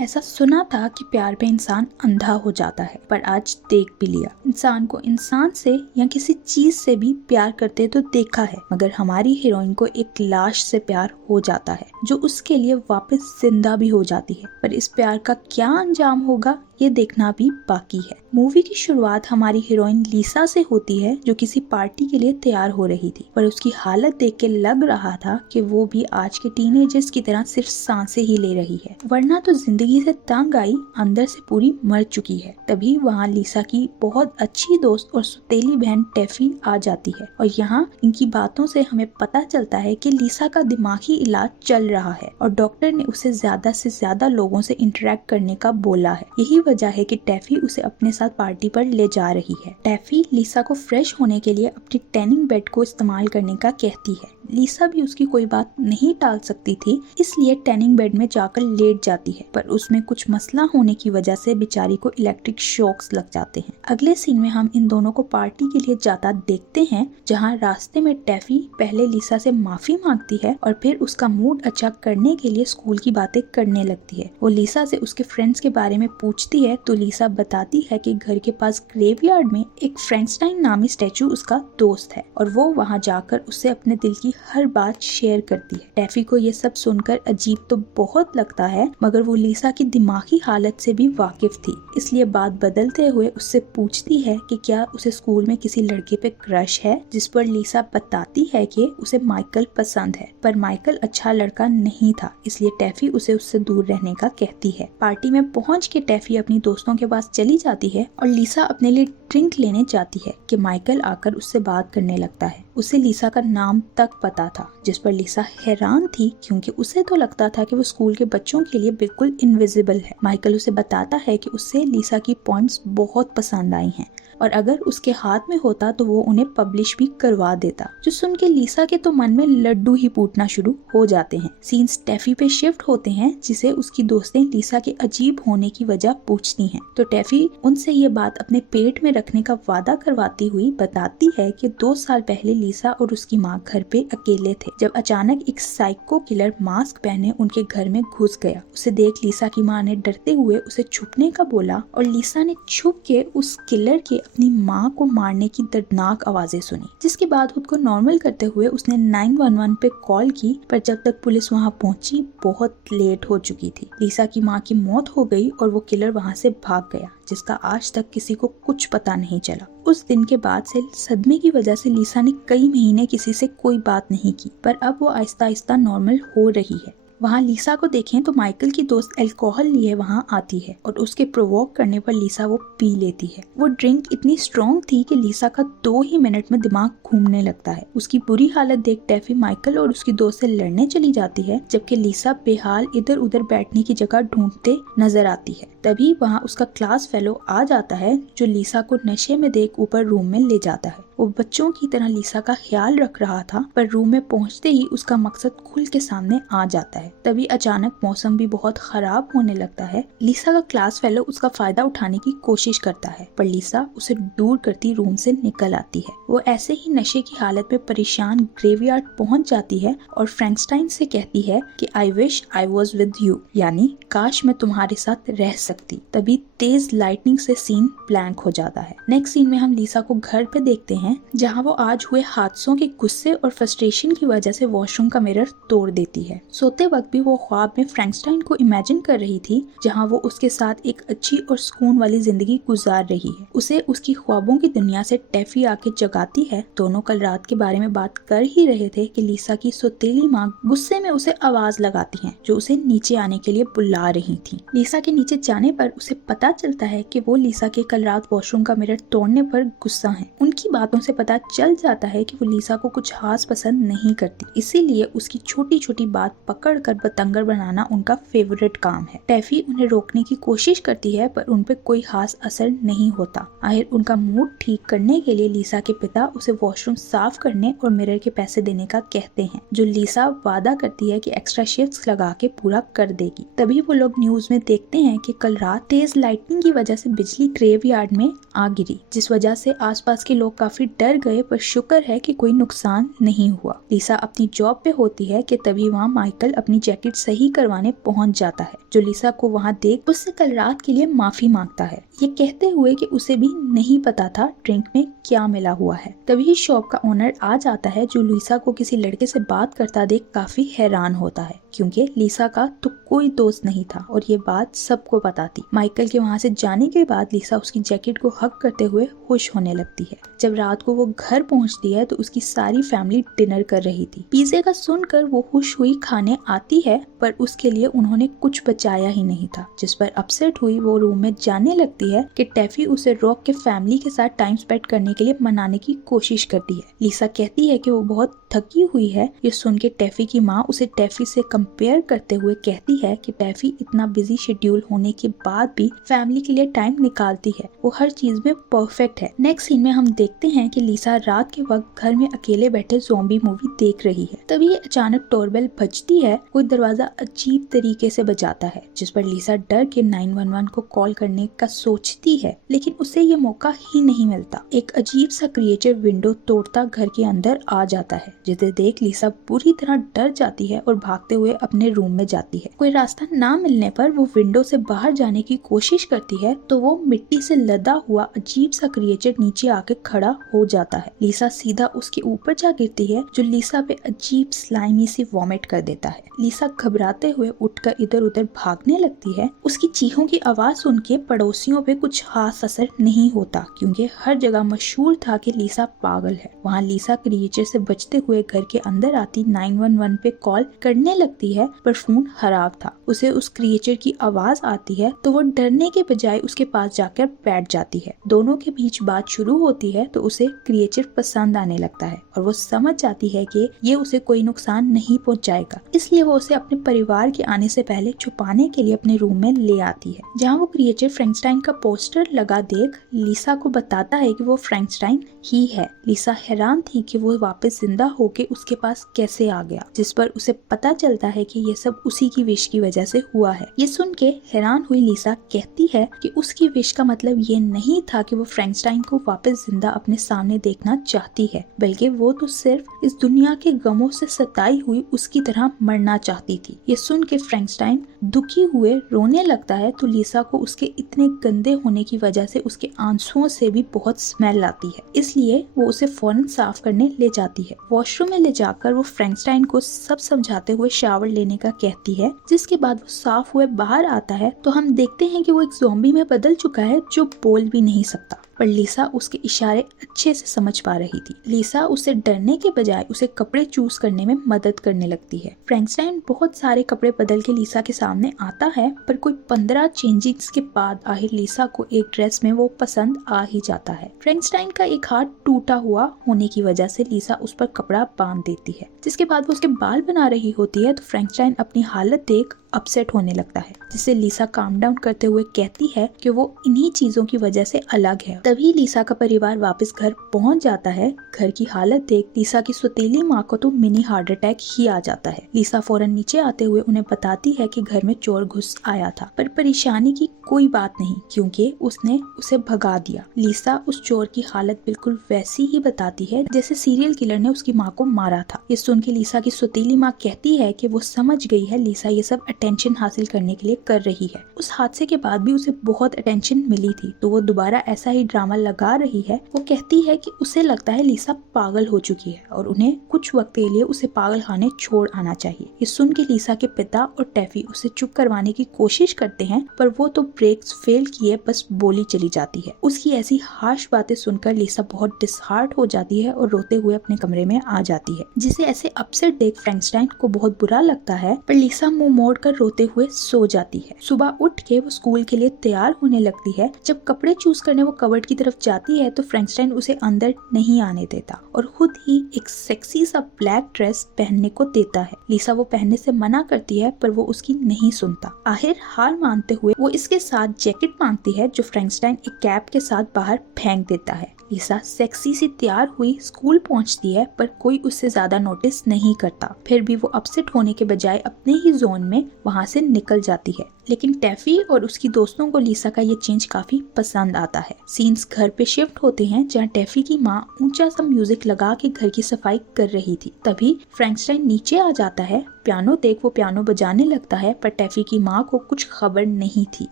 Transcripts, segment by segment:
ऐसा सुना था कि प्यार में इंसान अंधा हो जाता है, पर आज देख भी लिया। इंसान को इंसान से या किसी चीज से भी प्यार करते तो देखा है, मगर हमारी हीरोइन को एक लाश से प्यार हो जाता है जो उसके लिए वापस जिंदा भी हो जाती है। पर इस प्यार का क्या अंजाम होगा ये देखना भी बाकी है। मूवी की शुरुआत हमारी हीरोइन लीसा से होती है जो किसी पार्टी के लिए तैयार हो रही थी, पर उसकी हालत देख के लग रहा था कि वो भी आज के टीनेजर्स की तरह सिर्फ सांसें ही ले रही है, वरना तो जिंदगी से तंग आई अंदर से पूरी मर चुकी है। तभी वहाँ लीसा की बहुत अच्छी दोस्त और सौतेली बहन टेफी आ जाती है और यहाँ इनकी बातों से हमें पता चलता है कि लीसा का दिमागी इलाज चल रहा है और डॉक्टर ने उसे ज्यादा से ज्यादा लोगों से इंटरेक्ट करने का बोला है। यही वजह है कि टेफी उसे अपने साथ पार्टी पर ले जा रही है। टेफी लीसा को फ्रेश होने के लिए अपनी टैनिंग बेड को इस्तेमाल करने का कहती है। लीसा भी उसकी कोई बात नहीं टाल सकती थी, इसलिए टैनिंग बेड में जाकर लेट जाती है, पर उसमें कुछ मसला होने की वजह से बेचारी को इलेक्ट्रिक शॉक्स लग जाते हैं। अगले सीन में हम इन दोनों को पार्टी के लिए जाता देखते हैं, जहाँ रास्ते में टेफी पहले लीसा से माफी मांगती है और फिर उसका मूड अच्छा करने के लिए स्कूल की बातें करने लगती है। वो लीसा से उसके फ्रेंड्स के बारे में पूछती है तो लीसा बताती है कि घर के पास ग्रेवयार्ड में एक फ्रैंकस्टाइन नामी स्टैचू उसका दोस्त है और वो वहाँ जाकर उससे अपने दिल की हर बात शेयर करती है। टेफी को ये सब सुनकर अजीब तो बहुत लगता है, मगर वो लीसा की दिमागी हालत से भी वाकिफ थी, इसलिए बात बदलते हुए उससे पूछती है कि क्या उसे स्कूल में किसी लड़के पे क्रश है, जिस पर लीसा बताती है कि उसे माइकल पसंद है, पर माइकल अच्छा लड़का नहीं था, इसलिए टेफी उसे उससे दूर रहने का कहती है। पार्टी में पहुंच के टेफी अपनी दोस्तों के पास चली जाती है और लीसा अपने लिए ड्रिंक लेने जाती है कि माइकल आकर उससे बात करने लगता है। उसे लीसा का नाम तक पता था, जिस पर लीसा हैरान थी क्योंकि उसे तो लगता था कि वो स्कूल के बच्चों के लिए बिल्कुल इनविजिबल है। माइकल उसे बताता है कि उससे लीसा की पॉइंट्स बहुत पसंद आई हैं और अगर उसके हाथ में होता तो वो उन्हें पब्लिश भी करवा देता, जो सुन के लीसा के तो मन में लड्डू ही फूटना शुरू हो जाते हैं। सीन्स टेफी पे शिफ्ट होते हैं, जिसे उसकी दोस्तें लीसा के अजीब होने की वजह पूछती हैं, तो टेफी उनसे ये बात अपने पेट में रखने का वादा करवाती हुई बताती है कि 2 साल पहले लीसा और उसकी माँ घर पे अकेले थे, जब अचानक एक साइको किलर मास्क पहने उनके घर में घुस गया। उसे देख लीसा की माँ ने डरते हुए उसे छुपने का बोला और लीसा ने छुप के उस किलर के अपनी माँ को मारने की दर्दनाक आवाजें सुनी, जिसके बाद खुद को नॉर्मल करते हुए उसने 911 पे कॉल की, पर जब तक पुलिस वहाँ पहुंची बहुत लेट हो चुकी थी। लीसा की माँ की मौत हो गई और वो किलर वहाँ से भाग गया, जिसका आज तक किसी को कुछ पता नहीं चला। उस दिन के बाद से सदमे की वजह से लीसा ने कई महीने किसी से कोई बात नहीं की, पर अब वो आहिस्ता आहिस्ता नॉर्मल हो रही है। वहाँ लीसा को देखें तो माइकल की दोस्त अल्कोहल लिए वहाँ आती है और उसके प्रोवोक करने पर लीसा वो पी लेती है। वो ड्रिंक इतनी स्ट्रॉन्ग थी कि लीसा का 2 ही मिनट में दिमाग घूमने लगता है। उसकी बुरी हालत देख टेफी माइकल और उसकी दोस्त से लड़ने चली जाती है, जबकि लीसा बेहाल इधर उधर बैठने की जगह ढूंढते नजर आती है। तभी वहाँ उसका क्लास फेलो आ जाता है जो लीसा को नशे में देख ऊपर रूम में ले जाता है। वो बच्चों की तरह लीसा का ख्याल रख रहा था, पर रूम में पहुंचते ही उसका मकसद खुल के सामने आ जाता है। तभी अचानक मौसम भी बहुत खराब होने लगता है। लीसा का क्लास फेलो उसका फायदा उठाने की कोशिश करता है, पर लीसा उसे दूर करती रूम से निकल आती है। वो ऐसे ही नशे की हालत में परेशान ग्रेवयार्ड पहुंच जाती है और फ्रैंकस्टाइन से कहती है कि I wish I was with you, यानी काश मैं तुम्हारे साथ रह सकती। तभी तेज लाइटनिंग से सीन ब्लैंक हो जाता है। नेक्स्ट सीन में हम लीसा को घर पे देखते हैं, जहाँ वो आज हुए हादसों के गुस्से और फ्रस्ट्रेशन की वजह से वॉशरूम का मिरर तोड़ देती है। सोते वक्त भी वो ख्वाब में फ्रैंकस्टाइन को इमेजिन कर रही थी, जहाँ वो उसके साथ एक अच्छी और सुकून वाली जिंदगी गुजार रही है। उसे उसकी ख्वाबों की दुनिया से टेफी आके जगाती है। दोनों कल रात के बारे में बात कर ही रहे थे कि लीसा की सौतेली माँ गुस्से में उसे आवाज लगाती है, जो उसे नीचे आने के लिए बुला रही थी। लीसा के नीचे जाने पर उसे पता चलता है कि वो लीसा के कल रात वॉशरूम का मिरर तोड़ने पर गुस्सा है। उनकी बातों से पता चल जाता है कि वो लीसा को कुछ खास पसंद नहीं करती, इसीलिए उसकी छोटी छोटी बात पकड़ कर बतंगर बनाना उनका फेवरेट काम है। टेफी उन्हें रोकने की कोशिश करती है, पर उन पे कोई खास असर नहीं होता। आखिर उनका मूड ठीक करने के लिए लीसा के पिता उसे वॉशरूम साफ करने और मिरर के पैसे देने का कहते हैं, जो लीसा वादा करती है कि एक्स्ट्रा शिफ्ट्स लगा के पूरा कर देगी। तभी वो लोग न्यूज में देखते हैं कि कल रात तेज लाइटनिंग की वजह से बिजली ग्रेवयार्ड में आ गिरी, जिस वजह से आसपास के लोग काफी डर गए, पर शुक्र है कि कोई नुकसान नहीं हुआ। लिसा अपनी जॉब पे होती है कि तभी वहाँ माइकल अपनी जैकेट सही करवाने पहुँच जाता है, जो लिसा को वहाँ देख उससे कल रात के लिए माफी मांगता है, ये कहते हुए कि उसे भी नहीं पता था ड्रिंक में क्या मिला हुआ है। तभी शॉप का ओनर आ जाता है, जो लिसा को किसी लड़के से बात करता देख काफी हैरान होता है, क्योंकि लिसा का तो कोई दोस्त नहीं था और ये बात सबको पता थी। माइकल के वहाँ से जाने के बाद लिसा उसकी जैकेट को हग करते हुए खुश होने लगती है। जब रात को वो घर पहुँचती है तो उसकी सारी फैमिली डिनर कर रही थी। पिज़्ज़ा का सुनकर वो खुश हुई खाने आती है, पर उसके लिए उन्होंने कुछ बचाया ही नहीं था, जिस पर अपसेट हुई वो रूम में जाने लगती है कि टैफी उसे रॉक के फैमिली के साथ टाइम स्पेंड करने के लिए मनाने की कोशिश करती है। लिसा कहती है कि वो बहुत थकी हुई है। ये सुन के टैफी की माँ उसे टैफी से कंपेयर करते हुए कहती है कि टैफी इतना बिजी शेड्यूल होने के बाद भी फैमिली के लिए टाइम निकालती है, वो हर चीज में परफेक्ट है। नेक्स्ट सीन में हम देखते हैं कि लिसा रात के वक्त घर में अकेले बैठे ज़ॉम्बी मूवी देख रही है। तभी अचानक डोरबेल बजती है। कोई दरवाजा अजीब तरीके से बजाता है, जिस पर लिसा डर के 911 को कॉल करने का सोचती है, लेकिन उसे ये मौका ही नहीं मिलता। एक अजीब सा क्रिएचर विंडो तोड़ता घर के अंदर आ जाता है, जिसे देख लिसा बुरी तरह डर जाती है और भागते हुए अपने रूम में जाती है। कोई रास्ता ना मिलने पर वो विंडो से बाहर जाने की कोशिश करती है तो वो मिट्टी से लदा हुआ अजीब सा क्रिएचर नीचे आके खड़ा हो जाता है। लिसा सीधा उसके ऊपर जा गिरती है, जो लिसा पे अजीब स्लाइमी सी वॉमिट कर देता है। लिसा घबराते हुए उठकर इधर उधर भागने लगती है। उसकी चीखों की आवाज सुन के पड़ोसियों पे कुछ खास असर नहीं होता, क्योंकि हर जगह मशहूर था कि लिसा पागल है। वहाँ लिसा क्रिएचर से बचते हुए घर के अंदर आती 911 पे कॉल करने लगती है, पर फोन खराब था। उसे उस क्रिएचर की आवाज आती है तो वो डरने के बजाय उसके पास जाकर बैठ जाती है। दोनों के बीच बात शुरू होती है तो उसे क्रिएचर पसंद आने लगता है और वो समझ जाती है कि ये उसे कोई नुकसान नहीं पहुंचाएगा, इसलिए वो उसे अपने परिवार के आने से पहले छुपाने के लिए अपने रूम में ले आती है, जहाँ वो क्रिएचर फ्रैंकस्टाइन का पोस्टर लगा देख लिसा को बताता है कि वो फ्रैंकस्टाइन ही है। लिसा हैरान थी कि वो वापस जिंदा होके उसके पास कैसे आ गया, जिस पर उसे पता चलता है कि ये सब उसी की विश की वजह से हुआ है। ये सुन के हैरान हुई लिसा कहती है कि उसकी विश का मतलब ये नहीं था कि वो फ्रैंकस्टाइन को वापस जिंदा अपने सामने देखना चाहती है, बल्कि वो तो सिर्फ इस दुनिया के गमों से सताई हुई उसकी तरह मरना चाहती थी। ये सुन के फ्रैंकस्टाइन दुखी हुए रोने लगता है तो लिसा को उसके इतने गंदे होने की वजह से उसके आंसुओं से भी बहुत स्मेल आती है, इसलिए वो उसे फौरन साफ करने ले जाती है। वॉशरूम में ले जाकर वो फ्रैंकस्टाइन को सब समझाते हुए शावर लेने का कहती है, जिसके बाद वो साफ हुए बाहर आता है तो हम देखते हैं कि वो एक ज़ॉम्बी में बदल चुका है जो बोल भी नहीं सकता, पर लिसा उसके इशारे अच्छे से समझ पा रही थी। लिसा उसे डरने के बजाय उसे कपड़े चूज करने में मदद करने लगती है। फ्रैंकस्टाइन बहुत सारे कपड़े बदल के लिसा के सामने आता है, पर कोई 15 चेंजिंग्स के बाद आखिर लिसा को एक ड्रेस में वो पसंद आ ही जाता है। फ्रैंकस्टाइन का एक हाथ टूटा हुआ होने की वजह से लिसा उस पर कपड़ा बांध देती है, जिसके बाद वो उसके बाल बना रही होती है तो फ्रैंकस्टाइन अपनी हालत देख अपसेट होने लगता है, जिसे लिसा काम डाउन करते हुए कहती है कि वो इन्हीं चीजों की वजह से अलग है। तभी लिसा का परिवार वापस घर पहुंच जाता है। घर की हालत देख लिसा की सौतेली माँ को तो मिनी हार्ट अटैक ही आ जाता है। लिसा फौरन नीचे आते हुए उन्हें बताती है कि घर में चोर घुस आया था, पर परेशानी की कोई बात नहीं क्योंकि उसने उसे भगा दिया। लिसा उस चोर की हालत बिल्कुल वैसी ही बताती है जैसे सीरियल किलर ने उसकी माँ को मारा था। ये सुन के लिसा की सौतेली माँ कहती है कि वो समझ गई है लिसा ये सब अटेंशन हासिल करने के लिए कर रही है। उस हादसे के बाद भी उसे बहुत अटेंशन मिली थी तो वो दोबारा ऐसा ही ड्रामा लगा रही है। वो कहती है कि उसे लगता है लिसा पागल हो चुकी है और उन्हें कुछ वक्त के लिए उसे पागल खाने छोड़ आना चाहिए। ये सुन के लिसा के पिता और टैफी उसे चुप करवाने की कोशिश करते हैं, पर वो तो ब्रेक्स फेल किए बस बोली चली जाती है। उसकी ऐसी हार्श बातें सुनकर लिसा बहुत डिसहार्ट हो जाती है और रोते हुए अपने कमरे में आ जाती है, जिसे ऐसे अपसेट देख फ्रैंकस्टाइन को बहुत बुरा लगता है, पर लिसा मुंह मोड़ कर रोते हुए सो जाती है। सुबह उठ के वो स्कूल के लिए तैयार होने लगती है। जब कपड़े चूज करने वो कबर्ड की तरफ जाती है तो फ्रैंकस्टाइन उसे अंदर नहीं आने देता और खुद ही एक सेक्सी सा ब्लैक ड्रेस पहनने को देता है। लिसा वो पहनने से मना करती है, पर वो उसकी नहीं सुनता। आखिर हार मानते हुए वो इसके साथ जैकेट मांगती है, जो फ्रैंकस्टाइन एक कैप के साथ बाहर फेंक देता है। लिसा सेक्सी सी तैयार हुई स्कूल पहुंचती है, पर कोई उससे ज्यादा नोटिस नहीं करता। फिर भी वो अपसेट होने के बजाय अपने ही जोन में वहाँ से निकल जाती है। लेकिन टैफी और उसकी दोस्तों को लिसा का ये चेंज काफी पसंद आता है। सीन्स घर पे शिफ्ट होते हैं, जहाँ टैफी की माँ ऊंचा सा म्यूजिक लगा के घर की सफाई कर रही थी। तभी फ्रैंकस्टाइन नीचे आ जाता है। पियानो देख वो पियानो बजाने लगता है, पर टैफी की माँ को कुछ खबर नहीं थी।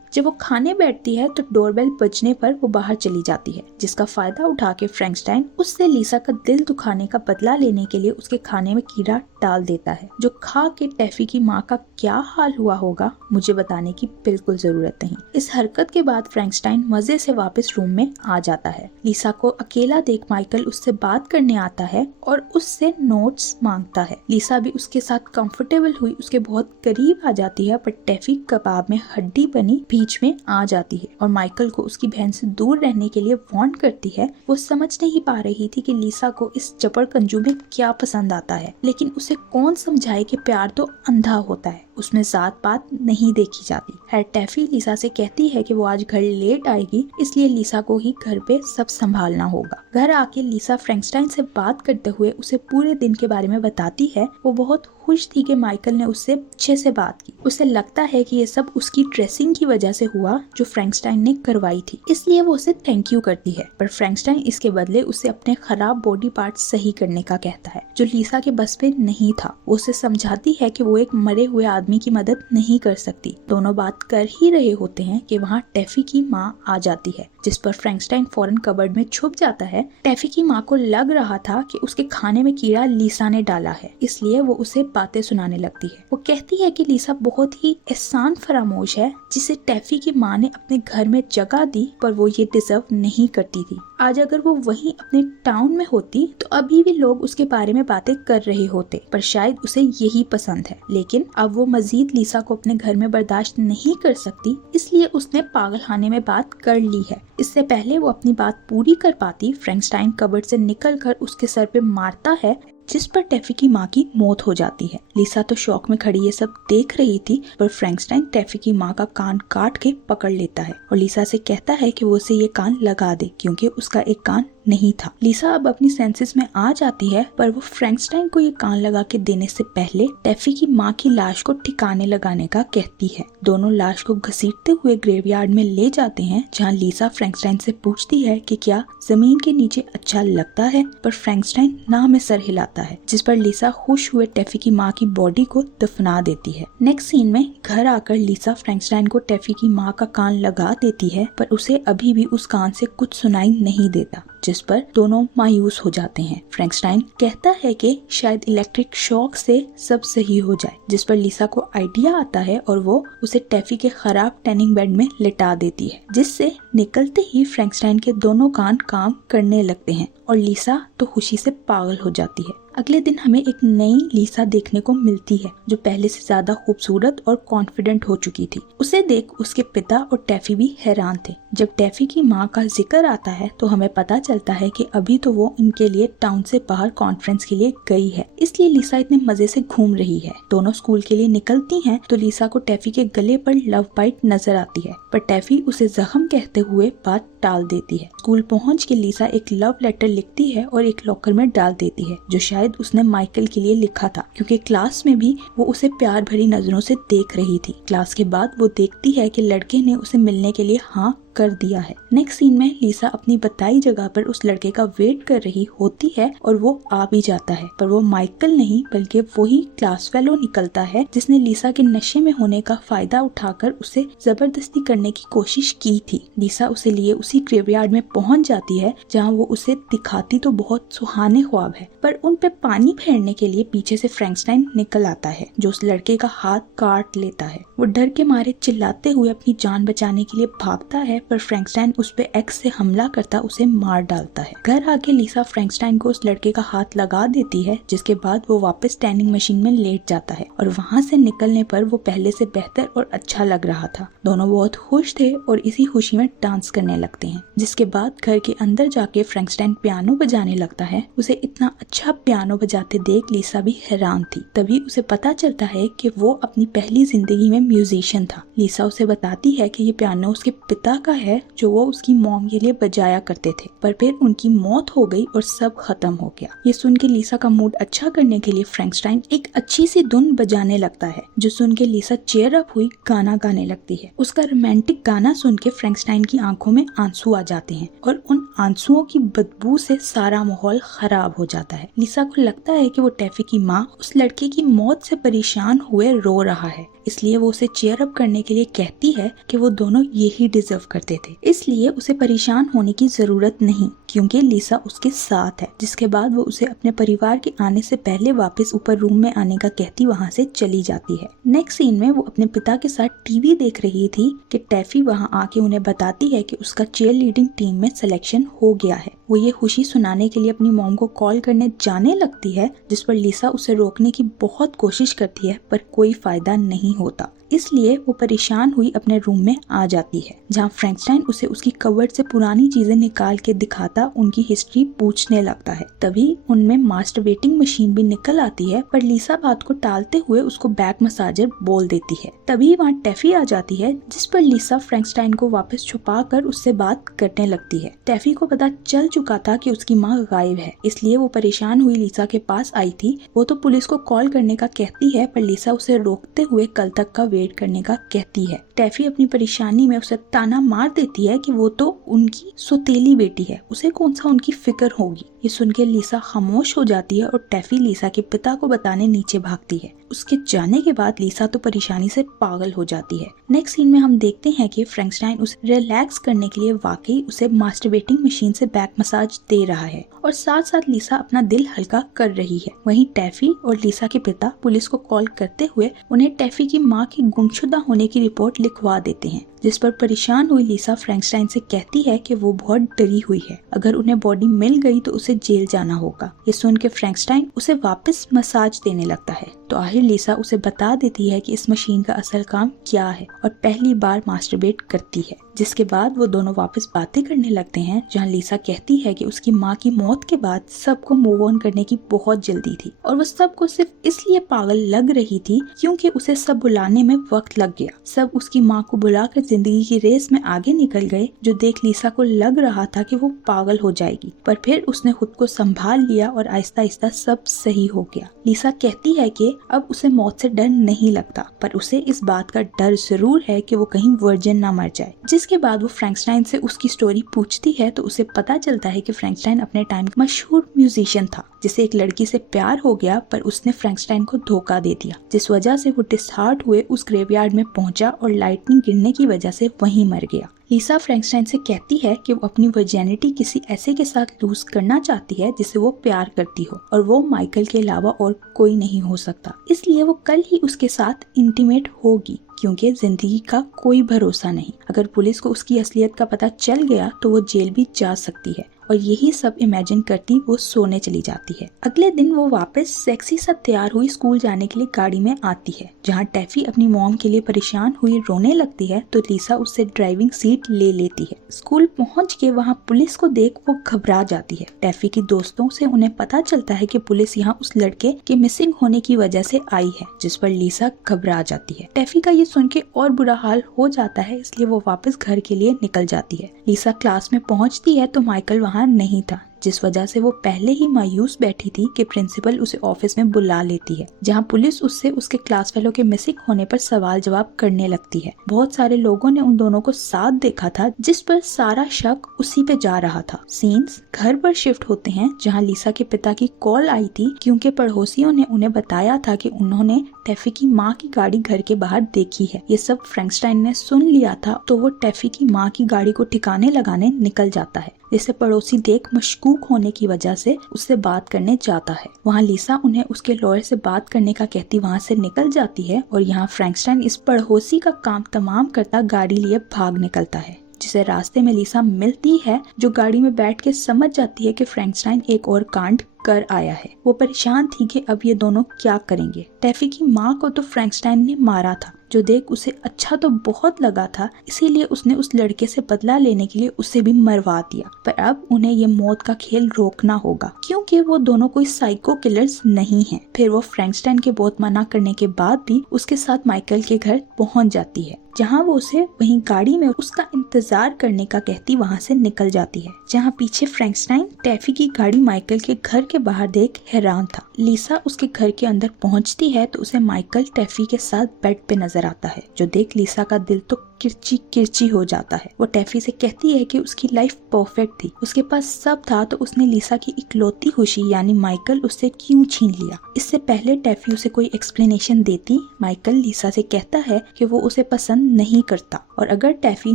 जब वो खाने बैठती है तो डोरबेल बजने पर वो बाहर चली जाती है, जिसका फायदा उठा के फ्रैंकस्टाइन उससे लिसा का दिल दुखाने का बदला लेने के लिए उसके खाने में कीड़ा डाल देता है, जो खा के टैफी की माँ का क्या हाल हुआ होगा मुझे बताने की बिल्कुल जरूरत नहीं। इस हरकत के बाद फ्रैंकस्टाइन मजे से वापस रूम में आ जाता है। लिसा को अकेला देख माइकल उससे बात करने आता है और उससे नोट्स मांगता है। लिसा भी उसके साथ कंफर्टेबल हुई उसके बहुत करीब आ जाती है, पर टैफी कबाब में हड्डी बनी बीच में आ जाती है और माइकल को उसकी बहन से दूर रहने के लिए वार्न करती है। वो समझ नहीं पा रही थी कि लिसा को इस जबरकंजू में क्या पसंद आता है, लेकिन उसे कौन समझाए कि प्यार तो अंधा होता है, उसमें जात पात नहीं देखी जाती है। टैफी लिसा से कहती है कि वो आज घर लेट आएगी, इसलिए लिसा को ही घर पे सब संभालना होगा। घर आके लिसा फ्रैंकस्टाइन से बात करते हुए उसे पूरे दिन के बारे में बताती है। वो बहुत खुश थी कि माइकल ने उससे अच्छे से बात की। उसे लगता है कि ये सब उसकी ड्रेसिंग की वजह से हुआ जो फ्रैंकस्टाइन ने करवाई थी, इसलिए वो उसे थैंक यू करती है। पर फ्रैंकस्टाइन इसके बदले उसे अपने खराब बॉडी पार्ट्स सही करने का कहता है, जो लिसा के बस पे नहीं था। वो उसे समझाती है कि वो एक मरे हुए आदमी की मदद नहीं कर सकती। दोनों बात कर ही रहे होते हैं कि वहाँ टैफी की माँ आ जाती है, जिस पर फ्रैंकस्टाइन फौरन कबर्ड में छुप जाता है। टैफी की माँ को लग रहा था कि उसके खाने में कीड़ा लिसा ने डाला है, इसलिए वो उसे बातें सुनाने लगती है। वो कहती है कि लिसा बहुत ही एहसान फरामोश है, जिसे टैफी की माँ ने अपने घर में जगह दी, पर वो ये डिजर्व नहीं करती थी। आज अगर वो वहीं अपने टाउन में होती तो अभी भी लोग उसके बारे में बातें कर रहे होते, पर शायद उसे यही पसंद है। लेकिन अब वो मजीद लिसा को अपने घर में बर्दाश्त नहीं कर सकती, इसलिए उसने पागलखाने में बात कर ली है। इससे पहले वो अपनी बात पूरी कर पाती, फ्रैंकस्टाइन कबर्ड से निकलकर उसके सर पे मारता है, जिस पर टैफी की माँ की मौत हो जाती है। लिसा तो शौक में खड़ी ये सब देख रही थी, पर फ्रैंकस्टाइन टैफी की माँ का कान काट के पकड़ लेता है और लिसा से कहता है कि वो उसे ये कान लगा दे, क्योंकि उसका एक कान नहीं था। लिसा अब अपनी सेंसेस में आ जाती है, पर वो फ्रैंकस्टाइन को ये कान लगा के देने से पहले टैफी की माँ की लाश को ठिकाने लगाने का कहती है। दोनों लाश को घसीटते हुए ग्रेवयार्ड में ले जाते हैं, जहाँ लिसा फ्रैंकस्टाइन से पूछती है कि क्या जमीन के नीचे अच्छा लगता है, पर फ्रैंकस्टाइन ना में सर हिलाता है, जिस पर लिसा खुश हुए टैफी की माँ की बॉडी को दफना देती है। नेक्स्ट सीन में घर आकर लिसा फ्रैंकस्टाइन को टैफी की माँ का कान लगा देती है, पर उसे अभी भी उस कान से कुछ सुनाई नहीं देता, जिस पर दोनों मायूस हो जाते हैं। फ्रैंकस्टाइन कहता है कि शायद इलेक्ट्रिक शॉक से सब सही हो जाए, जिस पर लिसा को आइडिया आता है और वो उसे टैफी के खराब टैनिंग बेड में लिटा देती है, जिससे निकलते ही फ्रैंकस्टाइन के दोनों कान काम करने लगते हैं और लिसा तो खुशी से पागल हो जाती है। अगले दिन हमें एक नई लिसा देखने को मिलती है, जो पहले से ज्यादा खूबसूरत और कॉन्फिडेंट हो चुकी थी। उसे देख उसके पिता और टैफी भी हैरान थे। जब टैफी की माँ का जिक्र आता है तो हमें पता चलता है कि अभी तो वो इनके लिए टाउन से बाहर कॉन्फ्रेंस के लिए गई है, इसलिए लिसा इतने मजे से घूम रही है। दोनों स्कूल के लिए निकलती हैं तो लिसा को टैफी के गले पर लव बाइट नजर आती है, पर टैफी उसे जख्म कहते हुए बात टाल देती है। स्कूल पहुँच के लिसा एक लव लेटर लिखती है और एक लॉकर में डाल देती है, जो शायद उसने माइकल के लिए लिखा था, क्योंकि क्लास में भी वो उसे प्यार भरी नजरों से देख रही थी। क्लास के बाद वो देखती है कि लड़के ने उसे मिलने के लिए हाँ कर दिया है। नेक्स्ट सीन में लिसा अपनी बताई जगह पर उस लड़के का वेट कर रही होती है और वो आ भी जाता है, पर वो माइकल नहीं बल्कि वही क्लास फेलो निकलता है, जिसने लिसा के नशे में होने का फायदा उठाकर उसे जबरदस्ती करने की कोशिश की थी। लिसा उसे लिए उसी ग्रेवयार्ड में पहुंच जाती है, जहां वो उसे दिखाती तो बहुत सुहाने ख्वाब है, पर उन पे पानी फेरने के लिए पीछे से फ्रैंकस्टाइन निकल आता है, जो उस लड़के का हाथ काट लेता है। वो डर के मारे चिल्लाते हुए अपनी जान बचाने के लिए भागता है, पर फ्रैंकस्टाइन उस पे एक्स से हमला करता उसे मार डालता है। घर आके लिसा फ्रैंकस्टाइन को उस लड़के का हाथ लगा देती है, जिसके बाद वो वापस टैनिंग मशीन में लेट जाता है और वहाँ से निकलने पर वो पहले से बेहतर और अच्छा लग रहा था। दोनों बहुत खुश थे और इसी खुशी में डांस करने लगते हैं। जिसके बाद घर के अंदर जाके फ्रैंकस्टाइन पियानो बजाने लगता है। उसे इतना अच्छा पियानो बजाते देख लिसा भी हैरान थी। तभी उसे पता चलता है कि वो अपनी पहली जिंदगी में म्यूजिशियन था। लिसा उसे बताती है कि ये पियानो उसके पिता का है जो वो उसकी मॉम के लिए बजाया करते थे, पर फिर उनकी मौत हो गई और सब खत्म हो गया। ये सुन के लीसा का मूड अच्छा करने के लिए फ्रैंकस्टाइन एक अच्छी सी धुन बजाने लगता है, जो सुन के लीसा चेयर अप हुई गाना गाने लगती है। उसका रोमांटिक गाना सुन के फ्रैंकस्टाइन की आंखों में आंसू आ जाते हैं और उन आंसुओं की बदबू से सारा माहौल खराब हो जाता है। लीसा को लगता है कि वो टैफी की माँ उस लड़के की मौत से परेशान हुए रो रहा है, इसलिए वो उसे चेयर अप करने के लिए कहती है कि वो दोनों यही डिजर्व करते थे, इसलिए उसे परेशान होने की जरूरत नहीं क्योंकि लीसा उसके साथ है। जिसके बाद वो उसे अपने परिवार के आने से पहले वापस ऊपर रूम में आने का कहती वहाँ से चली जाती है। नेक्स्ट सीन में वो अपने पिता के साथ टीवी देख रही थी कि टैफी वहाँ आके उन्हें बताती है कि उसका चीयर लीडिंग टीम में सिलेक्शन हो गया है। वो ये खुशी सुनाने के लिए अपनी मॉम को कॉल करने जाने लगती है, जिस पर लीसा उसे रोकने की बहुत कोशिश करती है पर कोई फायदा नहीं होता, इसलिए वो परेशान हुई अपने रूम में आ जाती है, जहाँ फ्रैंकस्टाइन उसे उसकी कवर्ड से पुरानी चीजें निकाल के दिखाता उनकी हिस्ट्री पूछने लगता है। तभी उनमें मास्टरबेटिंग मशीन भी निकल आती है, पर लीसा बात को टालते हुए उसको बैक मसाजर बोल देती है। तभी वहाँ टैफी आ जाती है, जिस पर लीसा फ्रैंकस्टाइन को वापस छुपा कर उससे बात करने लगती है। टैफी को पता चल चुका था कि उसकी माँ गायब है, इसलिए वो परेशान हुई लीसा के पास आई थी। वो तो पुलिस को कॉल करने का कहती है, पर लीसा उसे रोकते हुए कल तक का वेट करने का कहती है। टैफी अपनी परेशानी में उसे ताना मार देती है कि वो तो उनकी सौतेली बेटी है, उसे कौन सा उनकी फिक्र होगी। ये सुन के लीसा खामोश हो जाती है और टैफी लीसा के पिता को बताने नीचे भागती है। उसके जाने के बाद लीसा तो परेशानी से पागल हो जाती है। नेक्स्ट सीन में हम देखते हैं कि फ्रैंकस्टाइन उसे रिलैक्स करने के लिए वाकई उसे मास्टरबेटिंग मशीन से बैक मसाज दे रहा है और साथ साथ लीसा अपना दिल हल्का कर रही है। वहीं टैफी और लीसा के पिता पुलिस को कॉल करते हुए उन्हें टैफी की माँ की गुमशुदा होने की रिपोर्ट लिखवा देते हैं, जिस पर परेशान हुई लीसा फ्रैंकस्टाइन से कहती है कि वो बहुत डरी हुई है, अगर उन्हें बॉडी मिल गई तो उसे जेल जाना होगा। ये सुन के फ्रैंकस्टाइन उसे वापस मसाज देने लगता है, तो आखिर लीसा उसे बता देती है कि इस मशीन का असल काम क्या है और पहली बार मास्टरबेट करती है। जिसके बाद वो दोनों वापस बातें करने लगते हैं, जहाँ लीसा कहती है कि उसकी माँ की मौत के बाद सबको मूव ऑन करने की बहुत जल्दी थी और वो सबको सिर्फ इसलिए पागल लग रही थी क्योंकि उसे सब बुलाने में वक्त लग गया। सब उसकी माँ को बुलाकर जिंदगी की रेस में आगे निकल गए, जो देख लीसा को लग रहा था कि वो पागल हो जाएगी, पर फिर उसने खुद को संभाल लिया और आहिस्ता आहिस्ता सब सही हो गया। लीसा कहती है कि अब उसे मौत से डर नहीं लगता, पर उसे इस बात का डर जरूर है कि वो कहीं वर्जिन ना मर जाए। जिसके बाद वो फ्रैंकस्टाइन से उसकी स्टोरी पूछती है तो उसे पता चलता है कि फ्रैंकस्टाइन अपने टाइम का मशहूर म्यूजिशियन था, जिसे एक लड़की से प्यार हो गया, पर उसने फ्रैंकस्टाइन को धोखा दे दिया, जिस वजह से वो डिसहार्ट हुए उस ग्रेवयार्ड में पहुंचा और लाइटनिंग गिरने की वजह से वहीं मर गया। लीसा फ्रैंकस्टाइन से कहती है कि वो अपनी वर्जिनिटी किसी ऐसे के साथ लूज करना चाहती है जिसे वो प्यार करती हो, और वो माइकल के अलावा और कोई नहीं हो सकता, इसलिए वो कल ही उसके साथ इंटीमेट होगी, क्योंकि जिंदगी का कोई भरोसा नहीं। अगर पुलिस को उसकी असलियत का पता चल गया तो वो जेल भी जा सकती है, और यही सब इमेजिन करती वो सोने चली जाती है। अगले दिन वो वापस सेक्सी सा तैयार हुई स्कूल जाने के लिए गाड़ी में आती है, जहाँ टैफी अपनी मॉम के लिए परेशान हुई रोने लगती है, तो लीसा उससे ड्राइविंग सीट ले लेती है। स्कूल पहुँच के वहाँ पुलिस को देख वो घबरा जाती है। टैफी की दोस्तों से उन्हें पता चलता है कि पुलिस यहाँ उस लड़के के मिसिंग होने की वजह से आई है, जिस पर लीसा घबरा जाती है। टैफी का ये सुन के और बुरा हाल हो जाता है, इसलिए वो वापस घर के लिए निकल जाती है। लीसा क्लास में पहुँचती है तो माइकल वहाँ नहीं था, जिस वजह से वो पहले ही मायूस बैठी थी कि प्रिंसिपल उसे ऑफिस में बुला लेती है, जहां पुलिस उससे उसके क्लास फेलो के मिसिंग होने पर सवाल जवाब करने लगती है। बहुत सारे लोगों ने उन दोनों को साथ देखा था, जिस पर सारा शक उसी पे जा रहा था। सीन्स घर पर शिफ्ट होते हैं, जहां लीसा के पिता की कॉल आई थी क्योंकि पड़ोसियों ने उन्हें बताया था कि उन्होंने टैफी की माँ की गाड़ी घर के बाहर देखी है। ये सब फ्रैंकस्टाइन ने सुन लिया था, तो वो टैफी की माँ की गाड़ी को ठिकाने लगाने निकल जाता है, जिसे पड़ोसी देख मशकूक होने की वजह से उससे बात करने जाता है। वहाँ लीसा उन्हें उसके लॉयर से बात करने का कहती वहाँ से निकल जाती है, और यहाँ फ्रैंकस्टाइन इस पड़ोसी का काम तमाम करता गाड़ी लिए भाग निकलता है, जिसे रास्ते में लीसा मिलती है, जो गाड़ी में बैठ के समझ जाती है कि फ्रैंकस्टाइन एक और कांड कर आया है। वो परेशान थी कि अब ये दोनों क्या करेंगे। टैफी की माँ को तो फ्रैंकस्टाइन ने मारा था, जो देख उसे अच्छा तो बहुत लगा था, इसीलिए उसने उस लड़के से बदला लेने के लिए उसे भी मरवा दिया। पर अब उन्हें ये मौत का खेल रोकना होगा, क्योंकि वो दोनों कोई साइको किलर्स नहीं हैं। फिर वो फ्रैंकस्टाइन के बहुत मना करने के बाद भी उसके साथ माइकल के घर पहुंच जाती है, जहां वो उसे वहीं गाड़ी में उसका इंतजार करने का कहती वहां से निकल जाती है। जहां पीछे फ्रैंकस्टाइन टैफी की गाड़ी माइकल के घर के बाहर देख हैरान था। लिसा उसके घर के अंदर पहुंचती है तो उसे माइकल टैफी के साथ बेड पे नजर आता है, जो देख लिसा का दिल तो किरची किरची हो जाता है। वो टैफी से कहती है कि उसकी लाइफ परफेक्ट थी, उसके पास सब था, तो उसने लिसा की इकलौती खुशी यानी माइकल उससे क्यों छीन लिया। इससे पहले टैफी उसे कोई एक्सप्लेनेशन देती, माइकल लिसा से कहता है कि वो उसे पसंद नहीं करता और अगर टैफी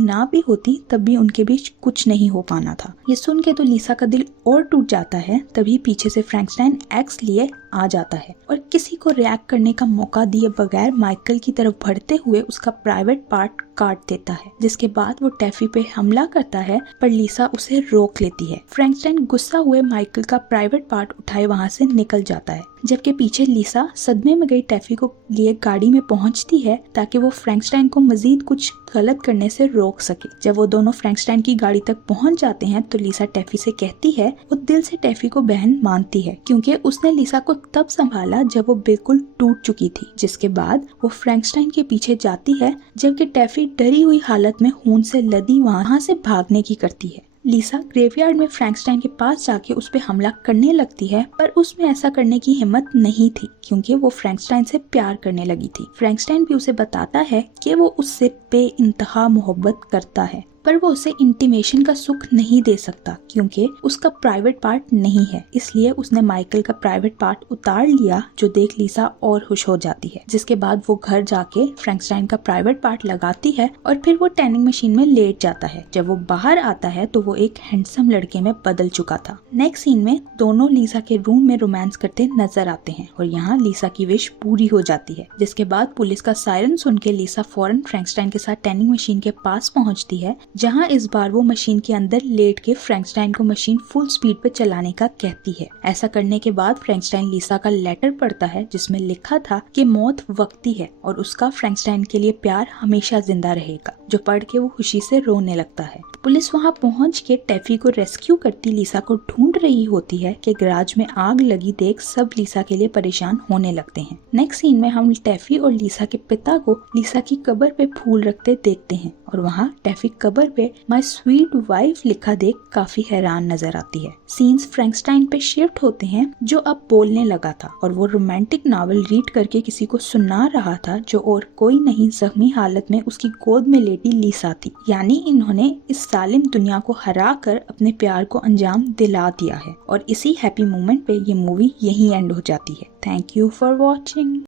ना भी होती तब भी उनके बीच कुछ नहीं हो पाना था। ये सुन के तो लिसा का दिल और टूट जाता है। तभी पीछे से फ्रैंकस्टाइन एक्स लिए आ जाता है और किसी को रिएक्ट करने का मौका दिए बगैर माइकल की तरफ बढ़ते हुए उसका प्राइवेट पार्ट काट देता है, जिसके बाद वो टैफी पे हमला करता है, पर लिसा उसे रोक लेती है। फ्रैंकस्टाइन गुस्सा हुए माइकल का प्राइवेट पार्ट उठाए वहाँ से निकल जाता है, जबकि पीछे लिसा सदमे में गई टैफी को लिए गाड़ी में पहुंचती है ताकि वो फ्रैंकस्टाइन को मजीद कुछ गलत करने से रोक सके। जब वो दोनों फ्रैंकस्टाइन की गाड़ी तक पहुंच जाते हैं तो लिसा टैफी से कहती है, वो दिल से टैफी को बहन मानती है, क्योंकि उसने लिसा को तब संभाला जब वो बिल्कुल टूट चुकी थी। जिसके बाद वो फ्रैंकस्टाइन के पीछे जाती है, जबकि टैफी डरी हुई हालत में खून से लदी वहाँ से भागने की करती है। लिसा ग्रेवयार्ड में फ्रैंकस्टाइन के पास जाके उस पे हमला करने लगती है, पर उसमें ऐसा करने की हिम्मत नहीं थी क्योंकि वो फ्रैंकस्टाइन से प्यार करने लगी थी। फ्रैंकस्टाइन भी उसे बताता है कि वो उससे बेइंतहा मोहब्बत करता है, पर वो उसे इंटीमेशन का सुख नहीं दे सकता क्योंकि उसका प्राइवेट पार्ट नहीं है। इसलिए उसने माइकल का प्राइवेट पार्ट उतार लिया, जो देख लिसा और खुश हो जाती है। जिसके बाद वो घर जाके फ्रैंकस्टाइन का प्राइवेट पार्ट लगाती है और फिर वो टैनिंग मशीन में लेट जाता है। जब वो बाहर आता है तो वो एक हैंडसम लड़के में बदल चुका था। नेक्स्ट सीन में दोनों लिसा के रूम में रोमांस करते नजर आते हैं और यहाँ लिसा की विश पूरी हो जाती है। जिसके बाद पुलिस का सायरन सुन के लिसा फौरन फ्रैंकस्टाइन के साथ टैनिंग मशीन के पास पहुँचती है, जहां इस बार वो मशीन के अंदर लेट के फ्रैंकस्टाइन को मशीन फुल स्पीड पे चलाने का कहती है। ऐसा करने के बाद फ्रैंकस्टाइन लिसा का लेटर पढ़ता है, जिसमें लिखा था कि मौत वक्ती है और उसका फ्रैंकस्टाइन के लिए प्यार हमेशा जिंदा रहेगा, जो पढ़ के वो खुशी से रोने लगता है। पुलिस वहां पहुंच के टैफी को रेस्क्यू करती लिसा को ढूंढ रही होती है कि गैराज में आग लगी देख सब लिसा के लिए परेशान होने लगते हैं। नेक्स्ट सीन में हम टैफी और लिसा के पिता को लिसा की कब्र पे फूल रखते देखते हैं और वहाँ टैफी कब्र पे माय स्वीट वाइफ लिखा देख काफी हैरान नजर आती है। सीन्स फ्रैंकस्टाइन पे शिफ्ट होते हैं, जो अब बोलने लगा था और वो रोमांटिक नॉवेल रीड करके किसी को सुना रहा था, जो और कोई नहीं जख्मी हालत में उसकी गोद में लेटी लिसा थी। यानी इन्होंने इस जालिम दुनिया को हरा कर अपने प्यार को अंजाम दिला दिया है और इसी हैप्पी मोमेंट पे ये मूवी यहीं एंड हो जाती है। Thank you for watching.